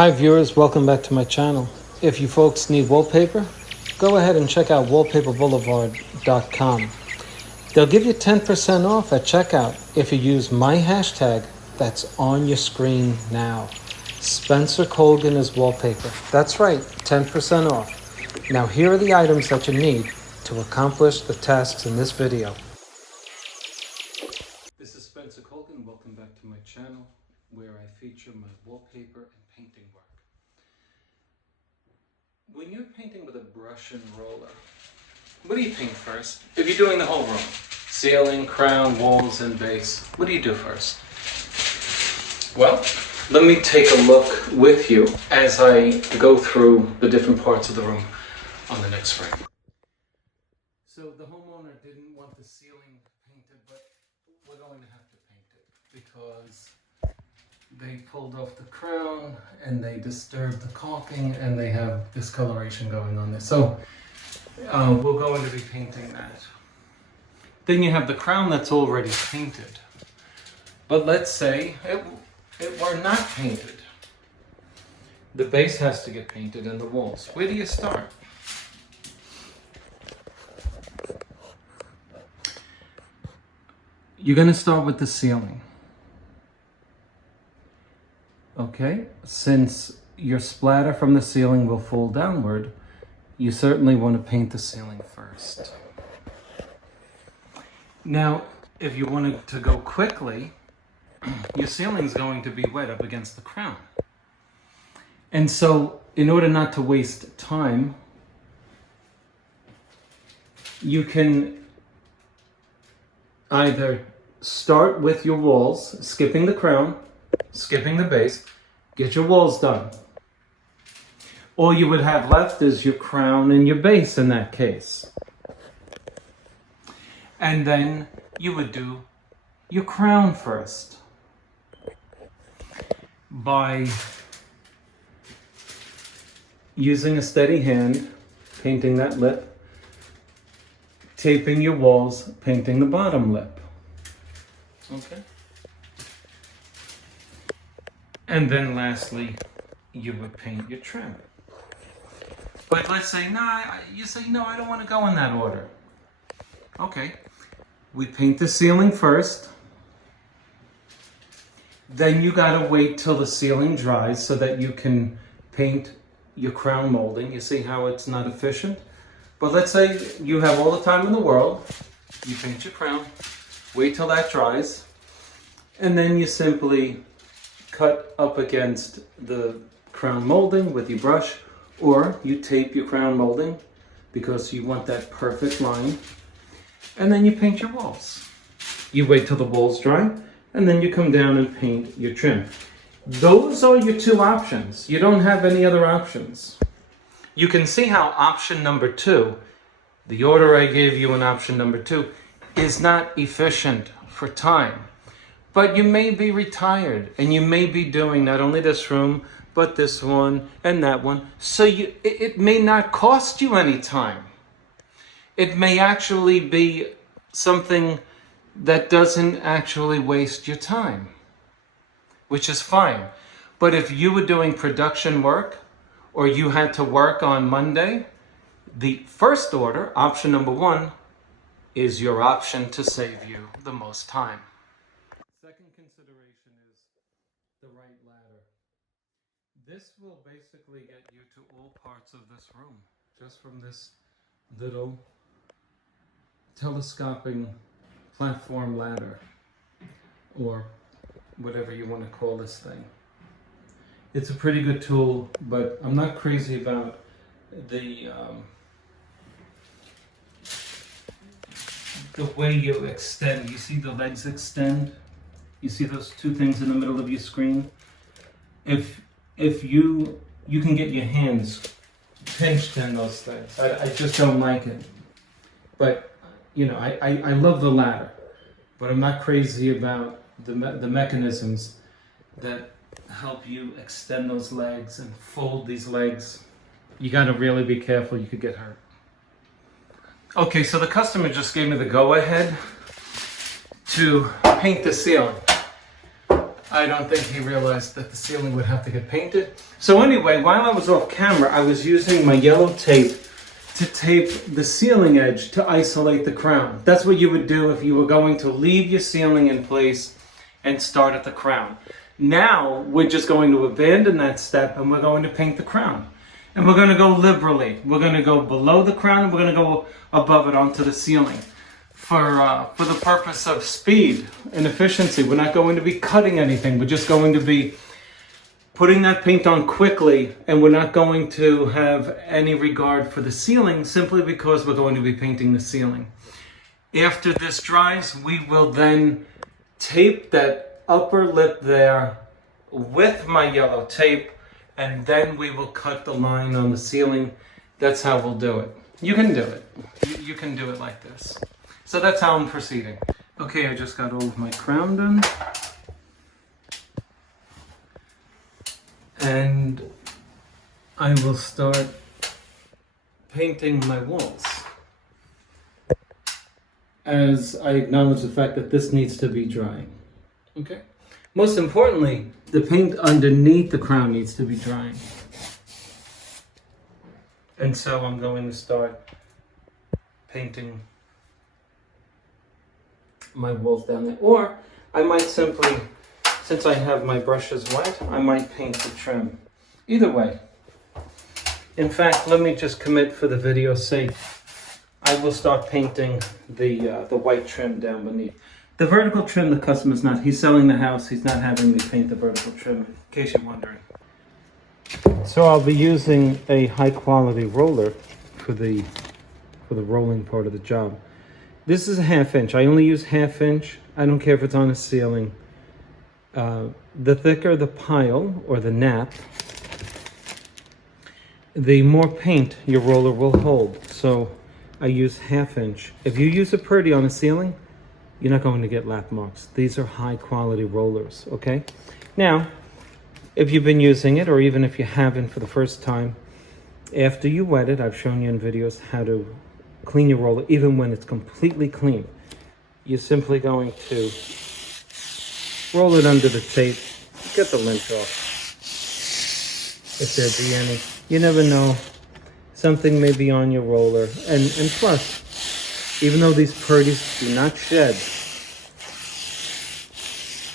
Hi viewers, welcome back to my channel. If you folks need wallpaper, go ahead and check out wallpaperboulevard.com. They'll give you 10% off at checkout if you use my hashtag that's on your screen now. Spencer Colgan is wallpaper. That's right, 10% off. Now here are the items that you need to accomplish the tasks in this video. This is Spencer Colgan. Welcome back to my channel where I feature my wallpaper and painting work. When you're painting with a brush and roller, what do you paint first? If you're doing the whole room, ceiling, crown, walls, and base, what do you do first? Well, let me take a look with you as I go through the different parts of the room on the next frame. So the homeowner didn't want the ceiling painted, but we're going to have to paint it because they pulled off the crown and they disturbed the caulking and they have discoloration going on there. So we're going to be painting that. Then you have the crown that's already painted. But let's say it were not painted. The base has to get painted and the walls. Where do you start? You're going to start with the ceiling. Okay, since your splatter from the ceiling will fall downward, you certainly want to paint the ceiling first. Now, if you wanted to go quickly, your ceiling's going to be wet up against the crown. And so, in order not to waste time, you can either start with your walls, skipping the crown, skipping the base, get your walls done. All you would have left is your crown and your base in that case. And then you would do your crown first by using a steady hand, painting that lip, taping your walls, painting the bottom lip. Okay. And then lastly, you would paint your trim. But let's say, you say, no, I don't want to go in that order. Okay, we paint the ceiling first. Then you gotta wait till the ceiling dries so that you can paint your crown molding. You see how it's not efficient? But let's say you have all the time in the world. You paint your crown, wait till that dries, and then you simply cut up against the crown molding with your brush, or you tape your crown molding because you want that perfect line, and then you paint your walls. You wait till the walls dry, and then you come down and paint your trim. Those are your two options. You don't have any other options. You can see how option number 2, the order I gave you in option number 2, is not efficient for time. But you may be retired and you may be doing not only this room, but this one and that one. So it may not cost you any time. It may actually be something that doesn't actually waste your time, which is fine. But if you were doing production work or you had to work on Monday, the first order, option number 1, is your option to save you the most time. Second consideration is the right ladder. This will basically get you to all parts of this room, just from this little telescoping platform ladder, or whatever you want to call this thing. It's a pretty good tool, but I'm not crazy about the way you extend. You see the legs extend? You see those two things in the middle of your screen? If you can get your hands pinched in those things. I just don't like it. But, you know, I love the ladder, but I'm not crazy about the mechanisms that help you extend those legs and fold these legs. You gotta really be careful, you could get hurt. Okay, so the customer just gave me the go-ahead to paint the ceiling. I don't think he realized that the ceiling would have to get painted. So anyway, while I was off camera, I was using my yellow tape to tape the ceiling edge to isolate the crown. That's what you would do if you were going to leave your ceiling in place and start at the crown. Now, we're just going to abandon that step and we're going to paint the crown. And we're going to go liberally. We're going to go below the crown and we're going to go above it onto the ceiling. For the purpose of speed and efficiency, we're not going to be cutting anything. We're just going to be putting that paint on quickly, and we're not going to have any regard for the ceiling simply because we're going to be painting the ceiling. After this dries, we will then tape that upper lip there with my yellow tape, and then we will cut the line on the ceiling. That's how we'll do it. You can do it. You can do it like this. So that's how I'm proceeding. Okay, I just got all of my crown done. And I will start painting my walls. As I acknowledge the fact that this needs to be drying. Okay? Most importantly, the paint underneath the crown needs to be drying. And so I'm going to start painting my walls down there. Or I might simply, since I have my brushes wet, I might paint the trim. Either way. In fact, let me just commit for the video's sake. I will start painting the white trim down beneath. The vertical trim, the customer's not. He's selling the house. He's not having me paint the vertical trim, in case you're wondering. So I'll be using a high quality roller for the rolling part of the job. This is a 1/2 inch. I only use 1/2 inch. I don't care if it's on a ceiling. The thicker the pile or the nap, the more paint your roller will hold. So I use 1/2 inch. If you use a Purdy on a ceiling, you're not going to get lap marks. These are high quality rollers, okay? Now, if you've been using it, or even if you haven't for the first time, after you wet it, I've shown you in videos how to clean your roller, even when it's completely clean. You're simply going to roll it under the tape, get the lint off, if there be any. You never know, something may be on your roller. And plus, even though these Purdy's do not shed,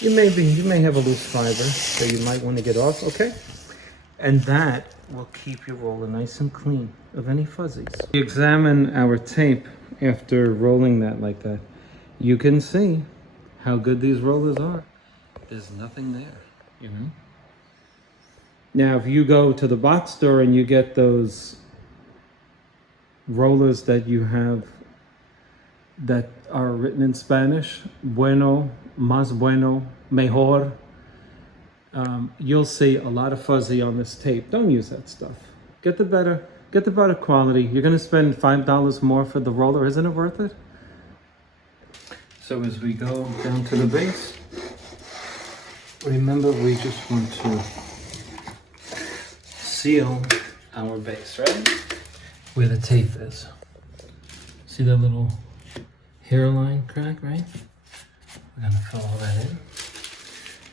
you may have a loose fiber that you might want to get off, okay? And that will keep your roller nice and clean of any fuzzies. We examine our tape after rolling that like that. You can see how good these rollers are. There's nothing there, you know? Now, if you go to the box store and you get those rollers that you have that are written in Spanish, bueno, más bueno, mejor, you'll see a lot of fuzzy on this tape. Don't use that stuff. Get the better quality. You're going to spend $5 more for the roller. Isn't it worth it? So as we go down to the base, remember we just want to seal our base, right? Where the tape is. See that little hairline crack, right? We're going to fill all that in.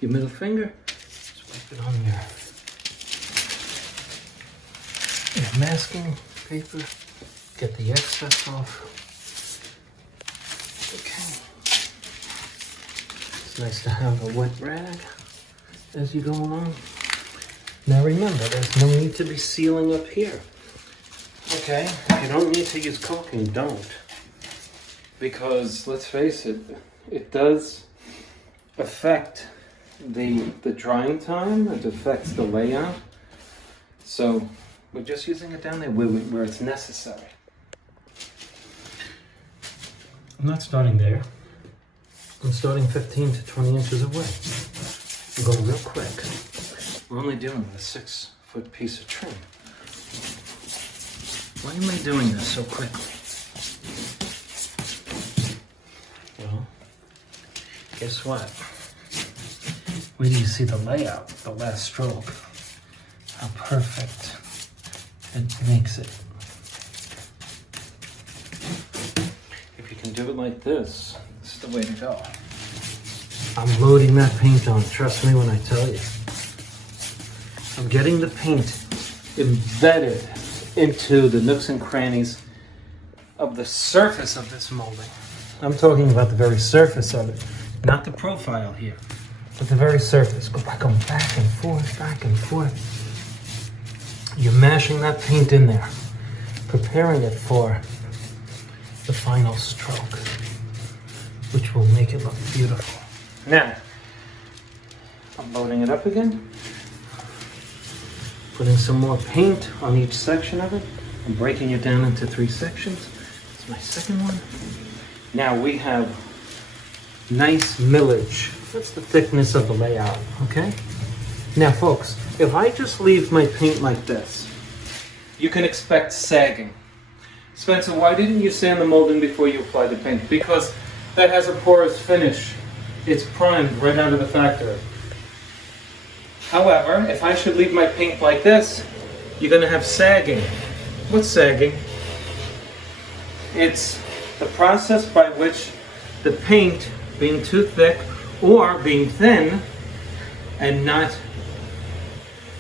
Your middle finger, just wipe it on your masking paper. Get the excess off. Okay. It's nice to have a wet rag as you go along. Now remember, there's no need to be sealing up here. Okay, if you don't need to use caulking, don't. Because, let's face it, it does affect the drying time, it affects the layout. So, we're just using it down there where it's necessary. I'm not starting there. I'm starting 15 to 20 inches away. I'm going real quick. We're only dealing with a 6-foot piece of trim. Why am I doing this so quickly? Well, guess what? Where do you see the layout, the last stroke? How perfect it makes it. If you can do it like this, this is the way to go. I'm loading that paint on, trust me when I tell you. I'm getting the paint embedded into the nooks and crannies of the surface of this molding. I'm talking about the very surface of it, not the profile here, but the very surface. Going back and forth, back and forth. You're mashing that paint in there, preparing it for the final stroke, which will make it look beautiful. Now, I'm loading it up again, putting some more paint on each section of it. I'm breaking it down into 3 sections. It's my second one. Now we have nice millage. That's the thickness of the layout, okay? Now folks, if I just leave my paint like this, you can expect sagging. Spencer, why didn't you sand the molding before you apply the paint? Because that has a porous finish. It's primed right out of the factory. However, if I should leave my paint like this, you're going to have sagging. What's sagging? It's the process by which the paint, being too thick or being thin and not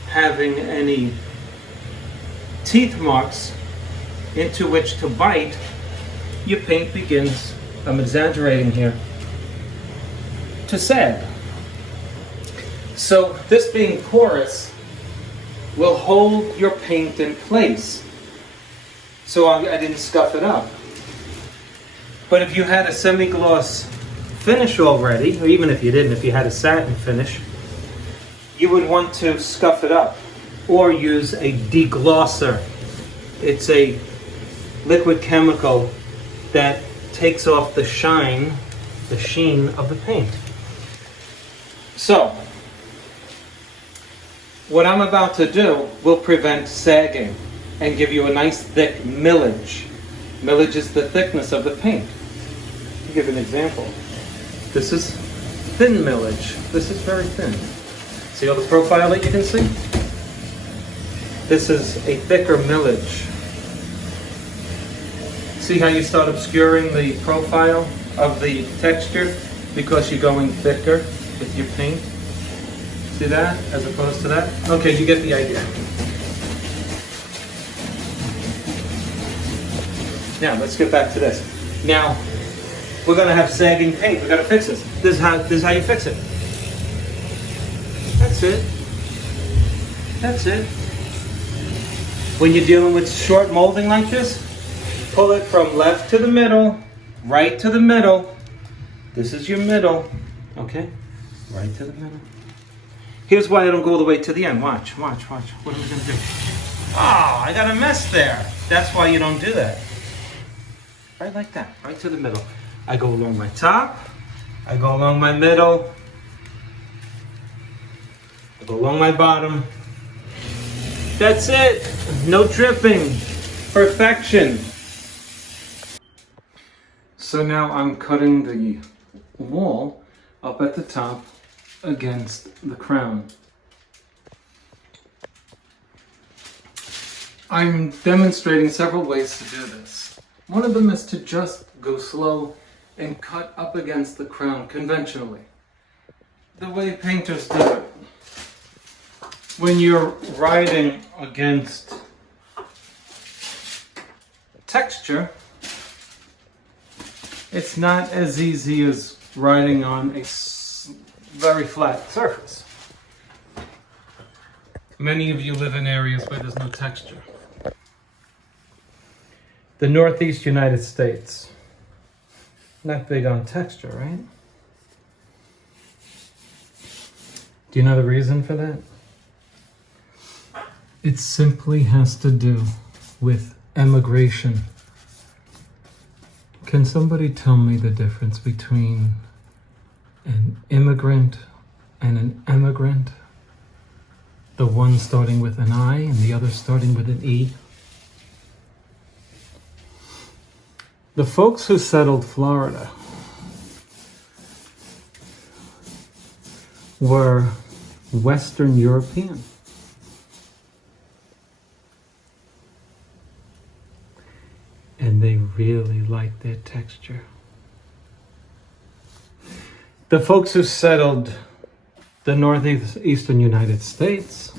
having any teeth marks into which to bite, your paint begins, I'm exaggerating here, to sag. So this being porous will hold your paint in place. So I didn't scuff it up. But if you had a semi-gloss finish already, or even if you didn't, if you had a satin finish, you would want to scuff it up or use a deglosser. It's a liquid chemical that takes off the shine, the sheen of the paint. So, what I'm about to do will prevent sagging and give you a nice thick millage. Millage is the thickness of the paint. I'll give an example. This is thin millage. This is very thin. See all the profile that you can see? This is a thicker millage. See how you start obscuring the profile of the texture because you're going thicker with your paint? See that as opposed to that? Okay, you get the idea. Now, let's get back to this. Now, we're going to have sagging paint. We've got to fix this. This is how you fix it. That's it. That's it. When you're dealing with short molding like this, pull it from left to the middle, right to the middle. This is your middle. Okay? Right to the middle. Here's why I don't go all the way to the end. Watch, watch, watch. What are we going to do? Oh, I got a mess there. That's why you don't do that. Right like that, right to the middle. I go along my top, I go along my middle, I go along my bottom. That's it. No dripping. Perfection. So now I'm cutting the wall up at the top against the crown. I'm demonstrating several ways to do this. One of them is to just go slow and cut up against the crown conventionally. The way painters do it. When you're writing against texture, it's not as easy as writing on a very flat surface. Many of you live in areas where there's no texture. The Northeast United States, not big on texture, right? Do you know the reason for that? It simply has to do with emigration. Can somebody tell me the difference between an immigrant and an emigrant? The one starting with an I and the other starting with an E? The folks who settled Florida were Western European. And they really liked their texture. The folks who settled the northeastern United States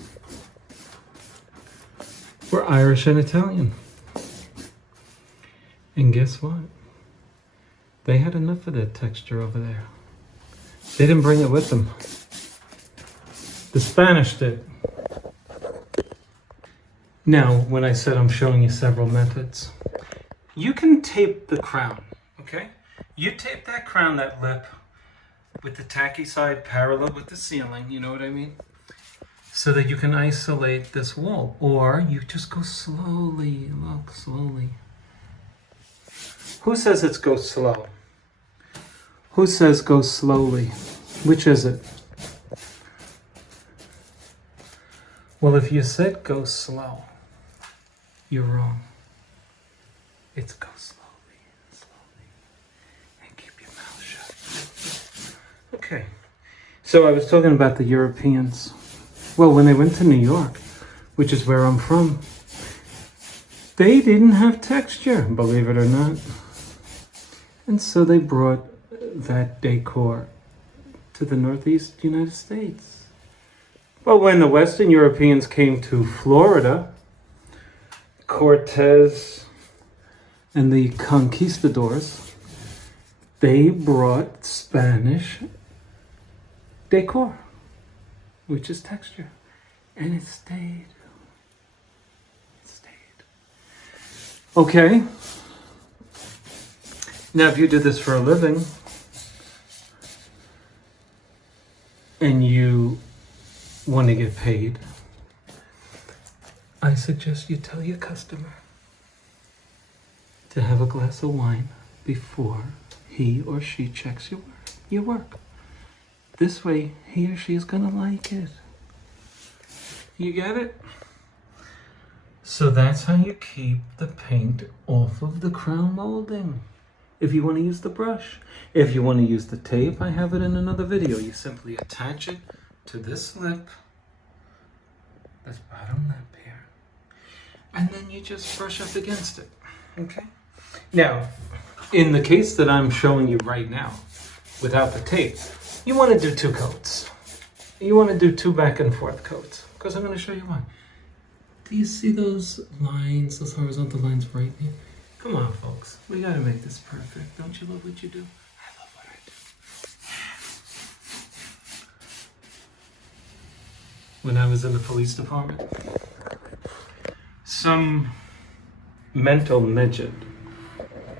were Irish and Italian. And guess what? They had enough of that texture over there. They didn't bring it with them. The Spanish did. Now, when I said I'm showing you several methods, you can tape the crown, okay? You tape that crown, that lip, with the tacky side parallel with the ceiling, you know what I mean? So that you can isolate this wall. Or you just go slowly, look, slowly. Who says it's go slow? Who says go slowly? Which is it? Well, if you said go slow, you're wrong. It's go slowly, slowly, and keep your mouth shut. Okay, so I was talking about the Europeans. Well, when they went to New York, which is where I'm from, they didn't have texture, believe it or not. And so they brought that decor to the Northeast United States. Well, when the Western Europeans came to Florida, Cortez and the conquistadors, they brought Spanish decor, which is texture, and it stayed. It stayed. Okay. Now, if you did this for a living, and you want to get paid, I suggest you tell your customer to have a glass of wine before he or she checks your work. This way, he or she is going to like it. You get it? So that's how you keep the paint off of the crown molding. If you want to use the brush. If you want to use the tape, I have it in another video. You simply attach it to this lip, this bottom lip here, and then you just brush up against it, okay? Now, in the case that I'm showing you right now, without the tape, you want to do 2 coats. You want to do 2 back and forth coats, because I'm going to show you why. Do you see those lines, those horizontal lines right here? Come on, folks. We got to make this perfect. Don't you love what you do? I love what I do. When I was in the police department, some mental midget,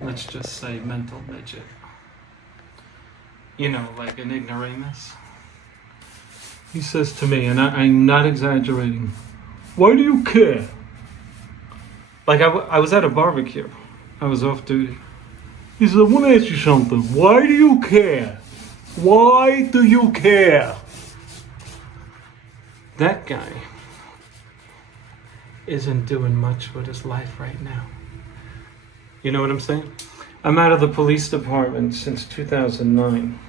let's just say mental midget, you know, like an ignoramus, he says to me, and I'm not exaggerating, "Why do you care?" Like I was at a barbecue. I was off duty. He said, "I want to ask you something. Why do you care? Why do you care?" That guy isn't doing much with his life right now. You know what I'm saying? I'm out of the police department since 2009.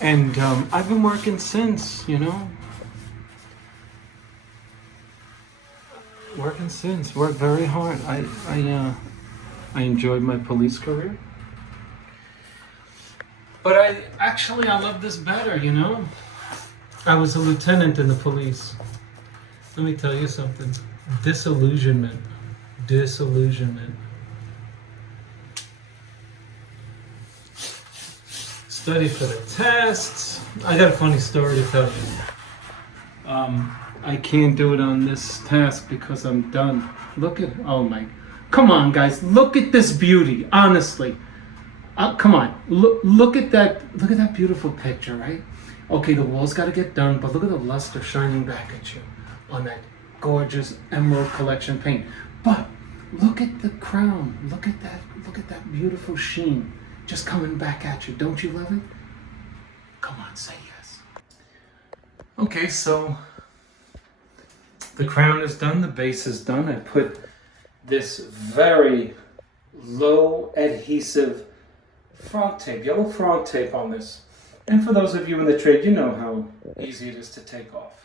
And I've been working since, you know. Worked very hard. I enjoyed my police career. But I love this better, you know. I was a lieutenant in the police. Let me tell you something. Disillusionment. Study for the tests. I got a funny story to tell you. I can't do it on this task because I'm done. Come on, guys, look at this beauty, honestly. Come on, look at that beautiful picture, right? Okay, the wall's got to get done, but look at the luster shining back at you on that gorgeous Emerald Collection paint. But look at the crown, look at that beautiful sheen just coming back at you. Don't you love it? Come on, say yes. Okay, so the crown is done, the base is done. I put this very low adhesive frog tape, yellow frog tape on this. And for those of you in the trade, you know how easy it is to take off.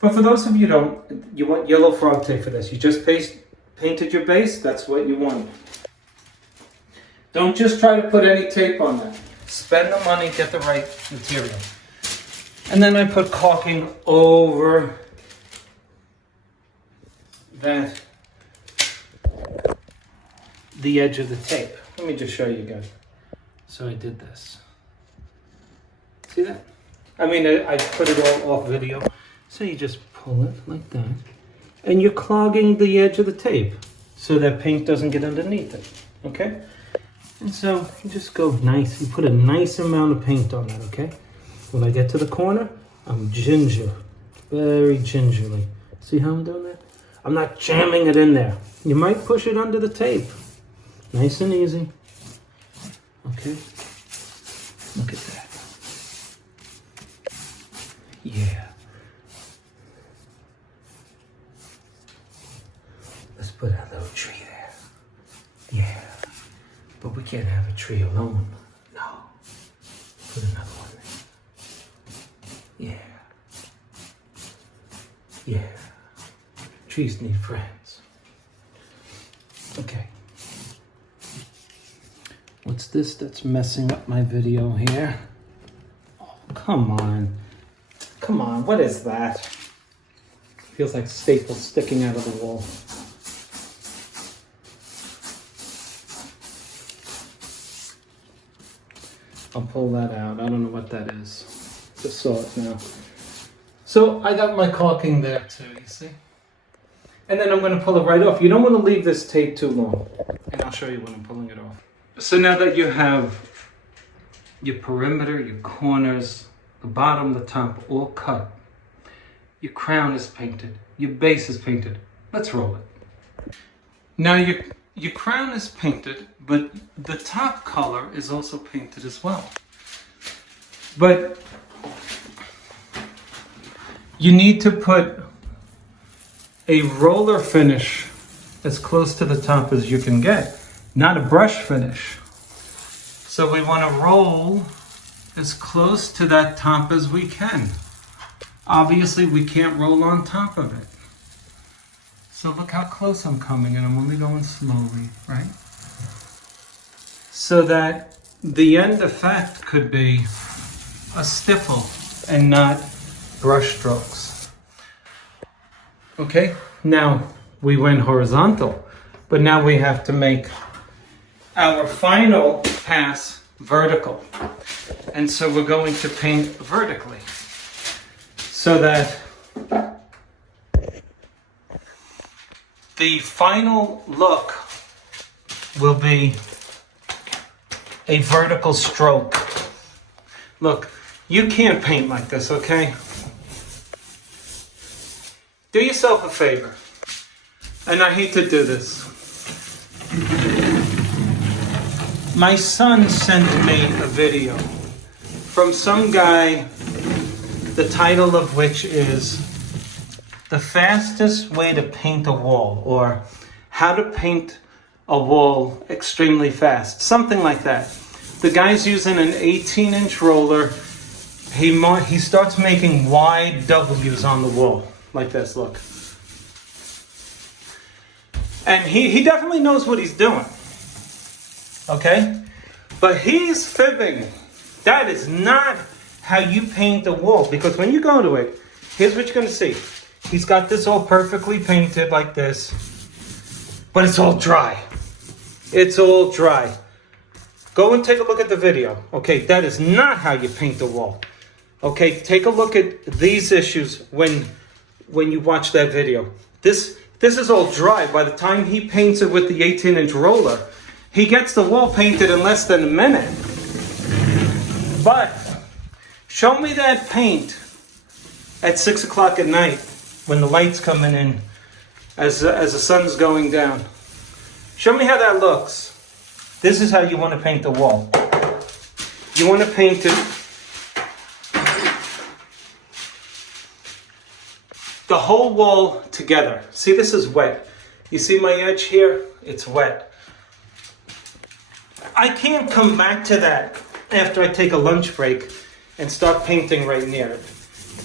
But for those of you who don't, you want yellow frog tape for this. You just painted your base, that's what you want. Don't just try to put any tape on that. spend the money, get the right material. And then I put caulking over the edge of the tape. Let me just show you guys. So I did this. See that? I mean, I put it all off video. So you just pull it like that. And you're clogging the edge of the tape so that paint doesn't get underneath it. Okay? And so you just go nice. You put a nice amount of paint on that, okay? When I get to the corner, I'm very gingerly. See how I'm doing that? I'm not jamming it in there. You might push it under the tape. Nice and easy. Okay? Look at that. Yeah. Let's put our little tree there. Yeah. But we can't have a tree alone. No. Put another one there. Yeah. Yeah. Trees need friends. Okay. What's this that's messing up my video here? Oh, come on. Come on, what is that? Feels like staples sticking out of the wall. I'll pull that out. I don't know what that is. Just saw it now. So I got my caulking there too, you see? And then I'm going to pull it right off. You don't want to leave this tape too long. And I'll show you when I'm pulling it off. So now that you have your perimeter, your corners, the bottom, the top, all cut, your crown is painted, your base is painted. Let's roll it. Now your crown is painted, but the top color is also painted as well. But you need to put a roller finish as close to the top as you can get, not a brush finish. So we want to roll as close to that top as we can. Obviously, we can't roll on top of it. So look how close I'm coming, and I'm only going slowly, right? So that the end effect could be a stipple and not brush strokes. Okay, now we went horizontal, but now we have to make our final pass vertical. And so we're going to paint vertically so that the final look will be a vertical stroke. Look, you can't paint like this, okay? Do yourself a favor, and I hate to do this. My son sent me a video from some guy, the title of which is The Fastest Way to Paint a Wall, or How to Paint a Wall Extremely Fast, something like that. The guy's using an 18-inch roller. He starts making wide W's on the wall, like this, look. And he definitely knows what he's doing, okay? But he's fibbing. That is not how you paint a wall, because when you go to it, here's what you're gonna see. He's got this all perfectly painted like this, but it's all dry. It's all dry. Go and take a look at the video. Okay, that is not how you paint a wall. Okay, take a look at these issues when you watch that video. This is all dry. By the time he paints it with the 18-inch roller, he gets the wall painted in less than a minute. But show me that paint at 6 o'clock at night when the light's coming in as the sun's going down. Show me how that looks. This is how you want to paint the wall. You want to paint it the whole wall together. See, this is wet. You see my edge here? It's wet. I can't come back to that after I take a lunch break and start painting right near it.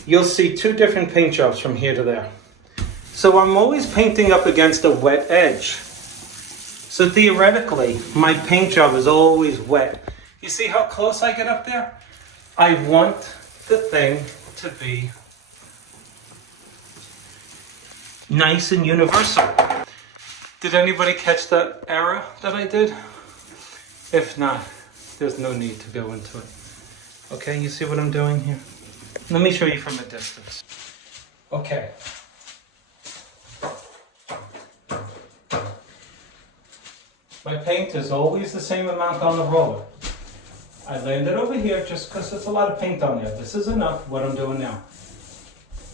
You'll see two different paint jobs from here to there. So I'm always painting up against a wet edge. So theoretically, my paint job is always wet. You see how close I get up there? I want the thing to be nice and universal. Did anybody catch that error that I did? If not, there's no need to go into it. Okay, you see what I'm doing here? Let me show you from a distance. Okay. My paint is always the same amount on the roller. I land it over here just because there's a lot of paint on there. This is enough, what I'm doing now.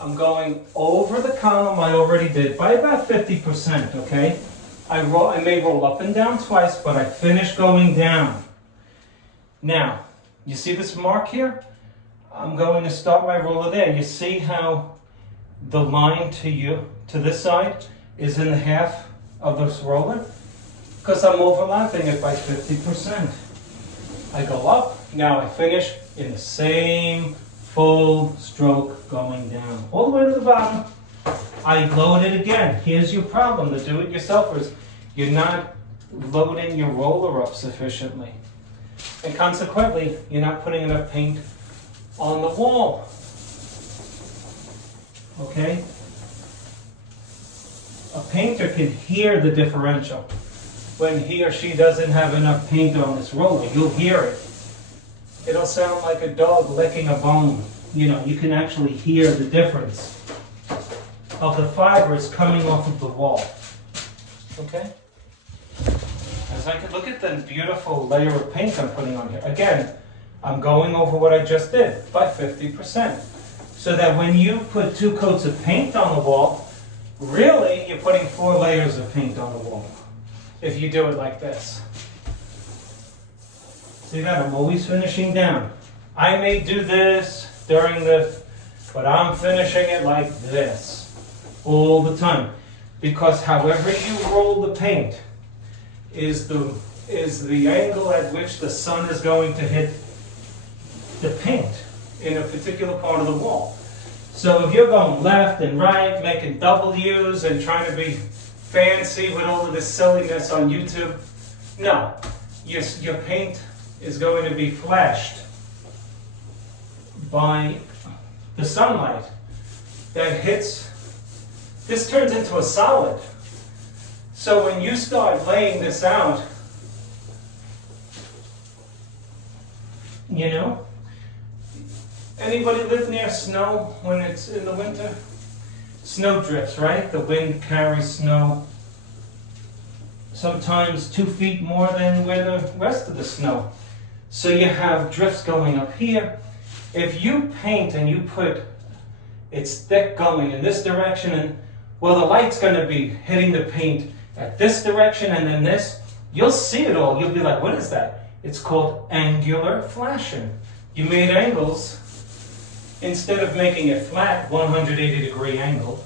I'm going over the column I already did by about 50%, okay? I may roll up and down twice, but I finish going down. Now, you see this mark here? I'm going to start my roller there. You see how the line to this side is in the half of this roller? Because I'm overlapping it by 50%. I go up, now I finish in the same full stroke going down. All the way to the bottom. I load it again. Here's your problem, the do-it-yourselfers. You're not loading your roller up sufficiently. And consequently, you're not putting enough paint on the wall. Okay? A painter can hear the differential. When he or she doesn't have enough paint on this roller, you'll hear it. It'll sound like a dog licking a bone. You know, you can actually hear the difference of the fibers coming off of the wall. Okay? As I can look at the beautiful layer of paint I'm putting on here. Again, I'm going over what I just did by 50%. So that when you put 2 coats of paint on the wall, really you're putting 4 layers of paint on the wall. If you do it like this. See that? I'm always finishing down. I may do this during this, but I'm finishing it like this all the time. Because however you roll the paint is the angle at which the sun is going to hit the paint in a particular part of the wall. So if you're going left and right, making W's and trying to be fancy with all of this silliness on YouTube, no, your paint is going to be flashed by the sunlight that hits. This turns into a solid. So when you start laying this out, you know, anybody live near snow when it's in the winter? Snow drifts, right? The wind carries snow sometimes 2 feet more than where the rest of the snow. So you have drifts going up here. If you paint and you put it's thick going in this direction, and well, the light's going to be hitting the paint at this direction and then this, you'll see it all. You'll be like, what is that? It's called angular flashing. You made angles. Instead of making it flat, 180 degree angle,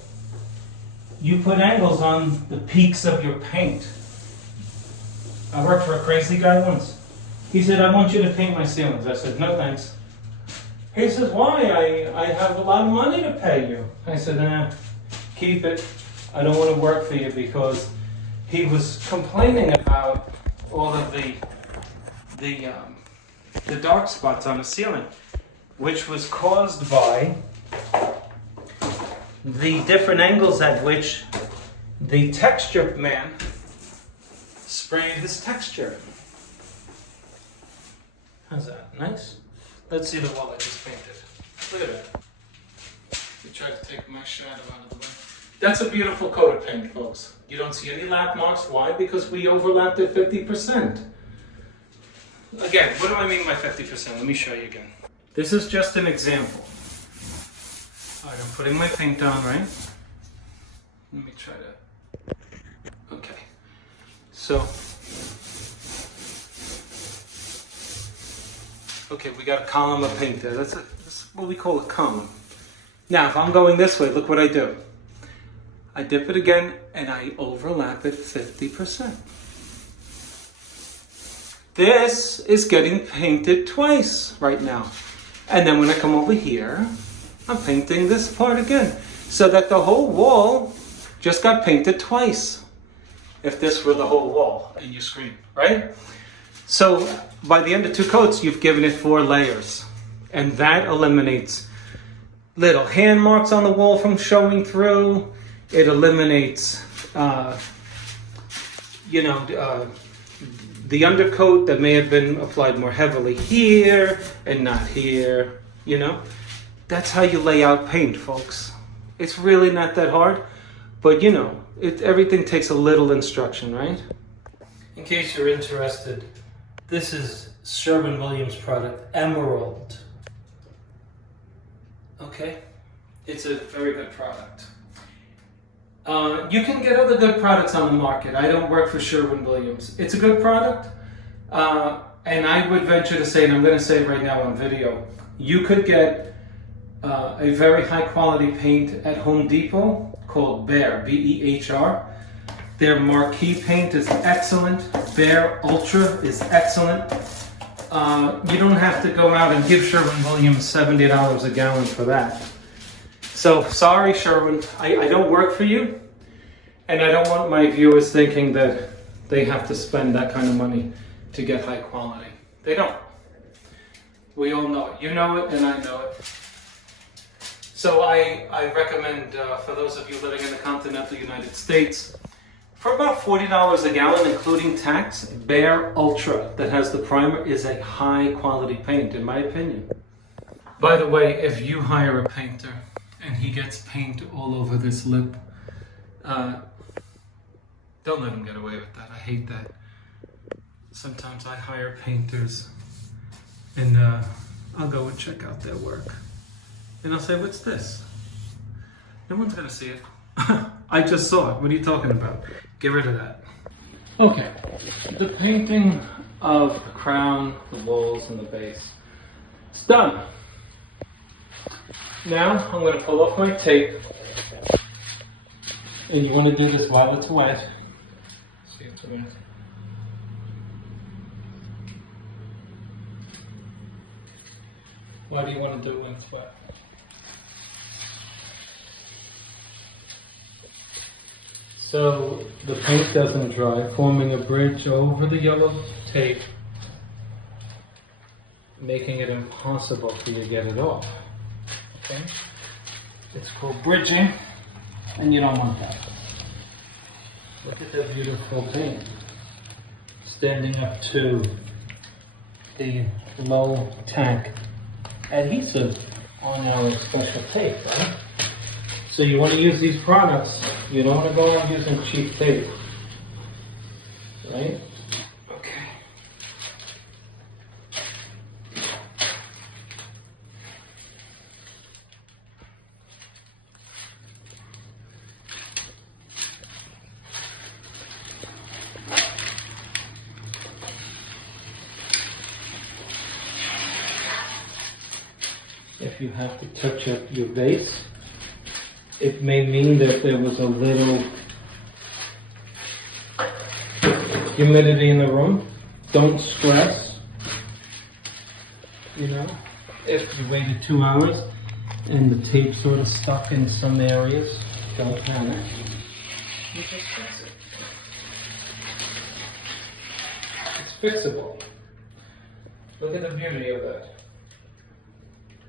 you put angles on the peaks of your paint. I worked for a crazy guy once. He said, I want you to paint my ceilings. I said, no thanks. He says, why? I have a lot of money to pay you. I said, nah, keep it. I don't want to work for you, because he was complaining about all of the dark spots on the ceiling, which was caused by the different angles at which the texture man sprayed his texture. How's that? Nice? Let's see the wall I just painted. Look at that. We tried to take my shadow out of the way. That's a beautiful coat of paint, folks. You don't see any lap marks. Why? Because we overlapped at 50%. Again, what do I mean by 50%? Let me show you again. This is just an example. All right, I'm putting my paint on, right? Let me try to... Okay. So... Okay, we got a column of paint there. That's what we call a column. Now, if I'm going this way, look what I do. I dip it again, and I overlap it 50%. This is getting painted twice right now. And then when I come over here, I'm painting this part again. So that the whole wall just got painted twice. If this were the whole wall in your screen, right? So by the end of 2 coats, you've given it 4 layers. And that eliminates little hand marks on the wall from showing through. It eliminates, the undercoat that may have been applied more heavily here and not here, That's how you lay out paint, folks. It's really not that hard, but everything takes a little instruction, right? In case you're interested, this is Sherwin-Williams product, Emerald. Okay? It's a very good product. You can get other good products on the market. I don't work for Sherwin-Williams. It's a good product, and I would venture to say, and I'm going to say it right now on video, you could get a very high quality paint at Home Depot called Behr, B-E-H-R. Their marquee paint is excellent. Behr Ultra is excellent. You don't have to go out and give Sherwin-Williams $70 a gallon for that. So, sorry Sherwin, I don't work for you, and I don't want my viewers thinking that they have to spend that kind of money to get high quality. They don't. We all know it. You know it, and I know it. So I recommend, for those of you living in the continental United States, for about $40 a gallon, including tax, Behr Ultra that has the primer is a high quality paint, in my opinion. By the way, if you hire a painter and he gets paint all over this lip, don't let him get away with that. I hate that. Sometimes I hire painters and I'll go and check out their work. And I'll say, what's this? No one's gonna see it. I just saw it. What are you talking about? Get rid of that. Okay, the painting of the crown, the walls, and the base. It's done. Now I'm going to pull off my tape. And you want to do this while it's wet. See if it's Why do you want to do it when it's wet? So the paint doesn't dry, forming a bridge over the yellow tape, making it impossible for you to get it off. Okay? It's called bridging, and you don't want that. Look at that beautiful paint standing up to the low tack adhesive on our special tape, right? So you want to use these products. You don't want to go on using cheap tape, right? Okay. If you have to touch up your base, it may mean that there was a little humidity in the room. Don't stress. If you waited 2 hours and the tape sort of stuck in some areas, don't panic. You just fix it. It's fixable. Look at the beauty of that.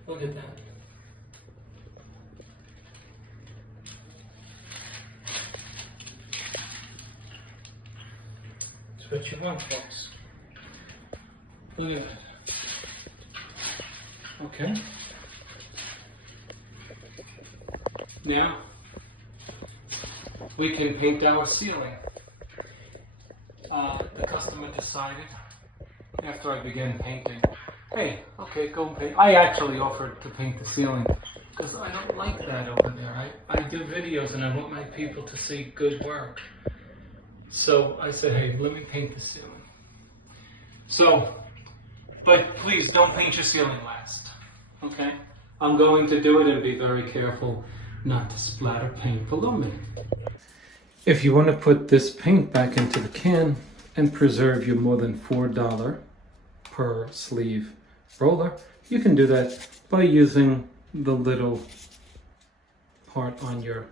Look at that. That's what you want, folks. Look at that. Okay. Now, we can paint our ceiling. The customer decided, after I began painting, hey, okay, go and paint. I actually offered to paint the ceiling because I don't like that over there. I do videos and I want my people to see good work. So I said, hey, let me paint the ceiling. So, but please don't paint your ceiling last, okay? I'm going to do it and be very careful not to splatter paint below me. If you want to put this paint back into the can and preserve your more than $4 per sleeve roller, you can do that by using the little part on your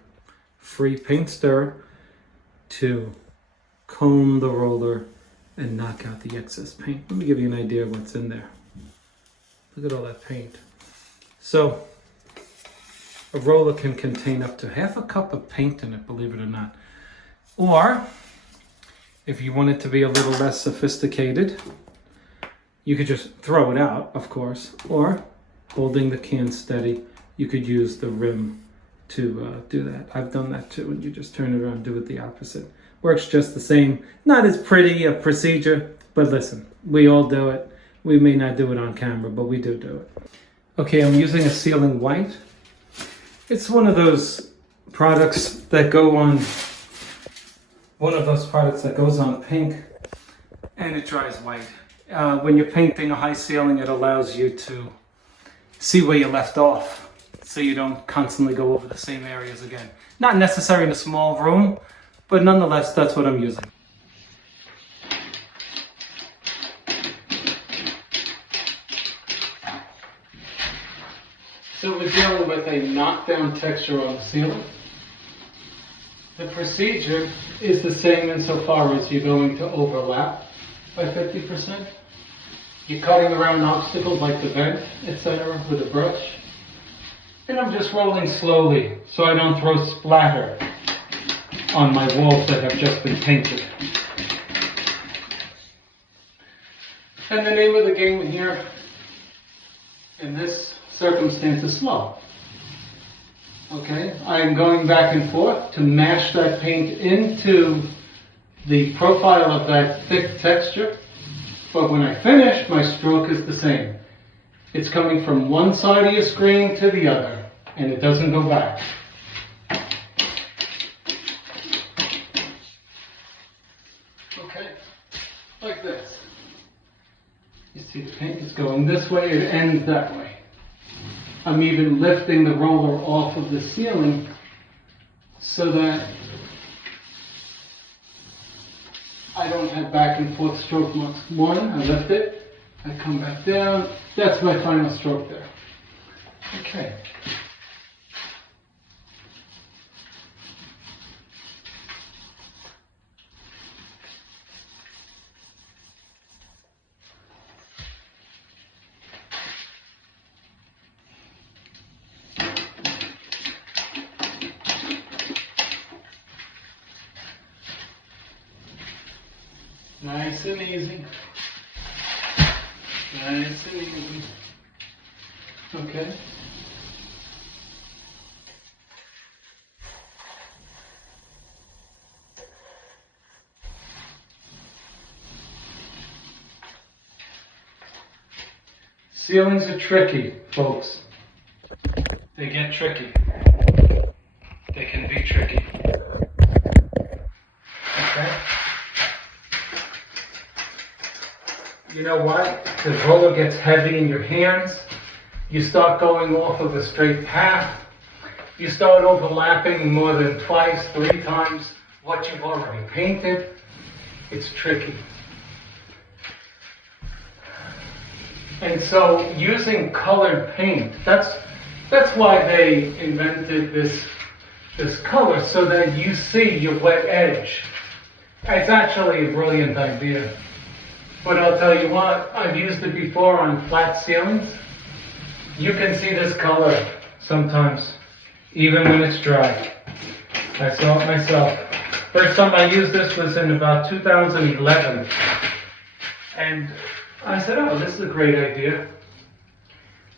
free paint stirrer to comb the roller and knock out the excess paint. Let me give you an idea of what's in there. Look at all that paint. So a roller can contain up to half a cup of paint in it, believe it or not. Or if you want it to be a little less sophisticated, you could just throw it out, of course, or holding the can steady, you could use the rim to do that. I've done that too, and you just turn it around and do it the opposite. Works just the same. Not as pretty a procedure, but listen, we all do it. We may not do it on camera, but we do it. Okay, I'm using a sealing white. It's one of those products that go on, goes on pink, and it dries white. When you're painting a high ceiling, it allows you to see where you left off, so you don't constantly go over the same areas again. Not necessary in a small room, but nonetheless, that's what I'm using. So we're dealing with a knockdown texture on the ceiling. The procedure is the same insofar as you're going to overlap by 50%. You're cutting around obstacles like the vent, etc. with a brush. And I'm just rolling slowly so I don't throw splatter on my walls that have just been painted. And the name of the game here in this circumstance is slow. Okay, I'm going back and forth to mash that paint into the profile of that thick texture. But when I finish, my stroke is the same. It's coming from one side of your screen to the other, and it doesn't go back. Okay, like this. You see the paint is going this way, it ends that way. I'm even lifting the roller off of the ceiling so that I don't have back and forth stroke marks. One, I lift it, I come back down. That's my final stroke there. Okay. Nice and easy. Nice and easy. Okay. Ceilings are tricky, folks. They get tricky. They can be tricky. Okay? You know what? The roller gets heavy in your hands. You start going off of a straight path. You start overlapping more than twice, 3 times what you've already painted. It's tricky. And so using colored paint, that's why they invented this color, so that you see your wet edge. It's actually a brilliant idea. But I'll tell you what, I've used it before on flat ceilings. You can see this color sometimes, even when it's dry. I saw it myself. First time I used this was in about 2011. And I said, oh, this is a great idea.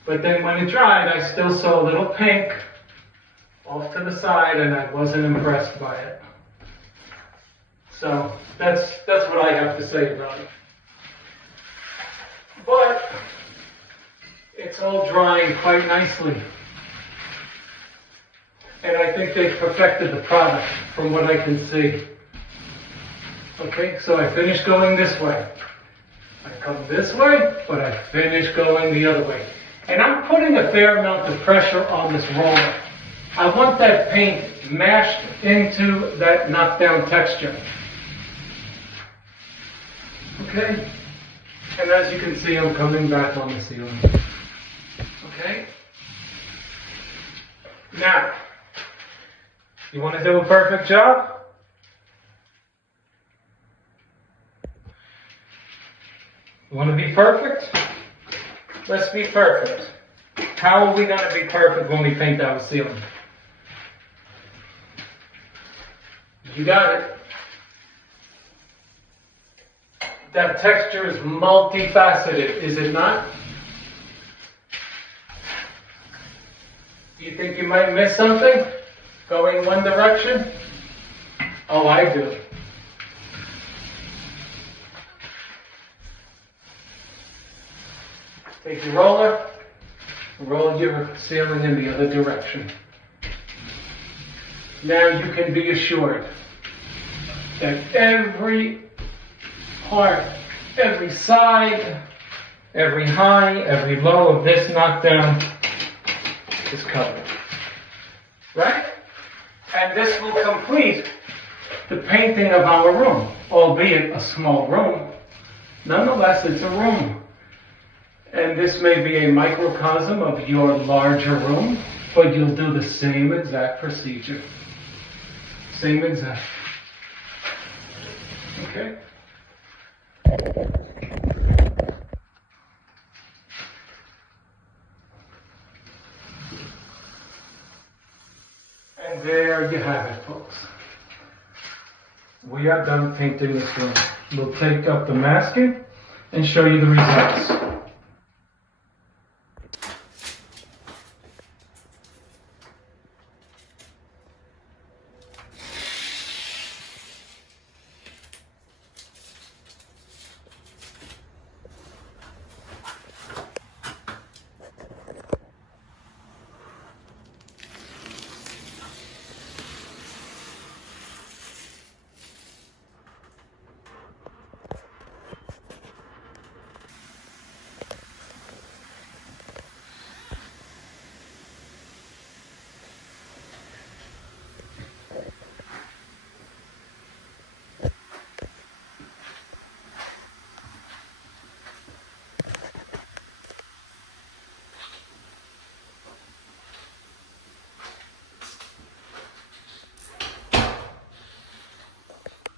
But then when it dried, I still saw a little pink off to the side, and I wasn't impressed by it. So that's what I have to say about it. But it's all drying quite nicely. And I think they've perfected the product from what I can see. Okay, so I finish going this way. I come this way, but I finish going the other way. And I'm putting a fair amount of pressure on this roller. I want that paint mashed into that knockdown texture. Okay? And as you can see, I'm coming back on the ceiling. Okay? Now, you want to do a perfect job? You want to be perfect? Let's be perfect. How are we going to be perfect when we paint our ceiling? You got it. That texture is multifaceted, is it not? Do you think you might miss something going one direction? Oh, I do. Take your roller, roll your ceiling in the other direction. Now you can be assured that every part, every side, every high, every low of this knockdown is covered. Right? And this will complete the painting of our room, albeit a small room. Nonetheless, it's a room. And this may be a microcosm of your larger room, but you'll do the same exact procedure. Same exact. Okay? And there you have it, folks. We are done painting this room. We'll take up the masking and show you the results.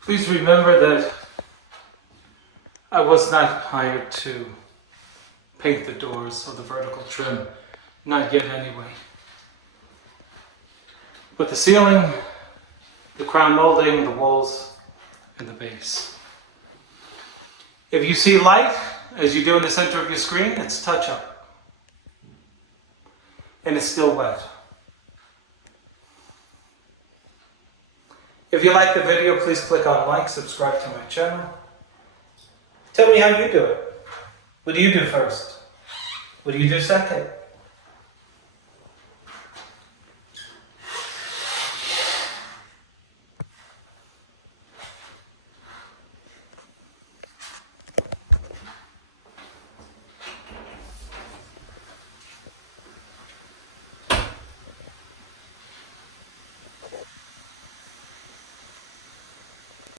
Please remember that I was not hired to paint the doors or the vertical trim, not yet anyway. But the ceiling, the crown molding, the walls, and the base. If you see light, as you do in the center of your screen, it's touch-up. And it's still wet. If you like the video, please click on like, subscribe to my channel. Tell me how you do it. What do you do first? What do you do second?